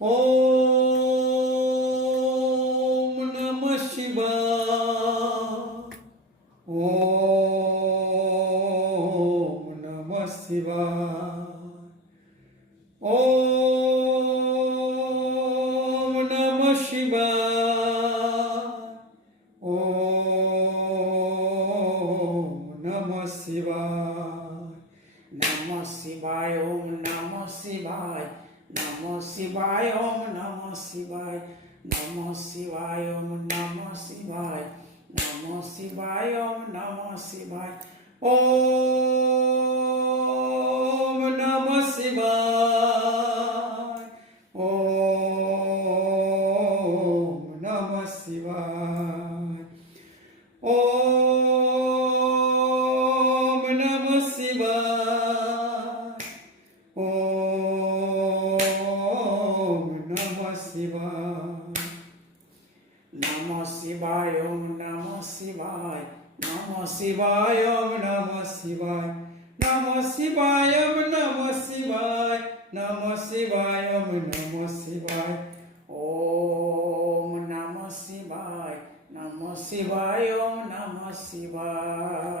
ઓમ નમઃ શિવાય. ઓમ નમઃ શિવાય. ઓમ નમઃ શિવાય. ઓમ નમઃ શિવાય. નમઃ શિવાય. ઓમ નમઃ શિવાય. નમઃ શિવાય. ઓમ નમઃ શિવાય. નમઃ શિવાય. ઓમ નમઃ શિવાય. નમઃ શિવાય. ઓમ નમઃ શિવાય. ઓમ નમઃ શિવાય. ઓમ નમઃ શિવાય. ઓમ નમઃ શિવાય. ઓમ નમઃ શિવાય. નમઃ શિવાય. ઓમ નમઃ શિવાય. નમઃ શિવાય. ઓમ નમઃ શિવાય. નમઃ શિવાય. ઓમ નમઃ શિવાય. નમઃ શિવાય. ઓમ નમઃ શિવાય. ઓમ નમઃ શિવાય. નમઃ શિવાય. ઓમ નમઃ શિવાય.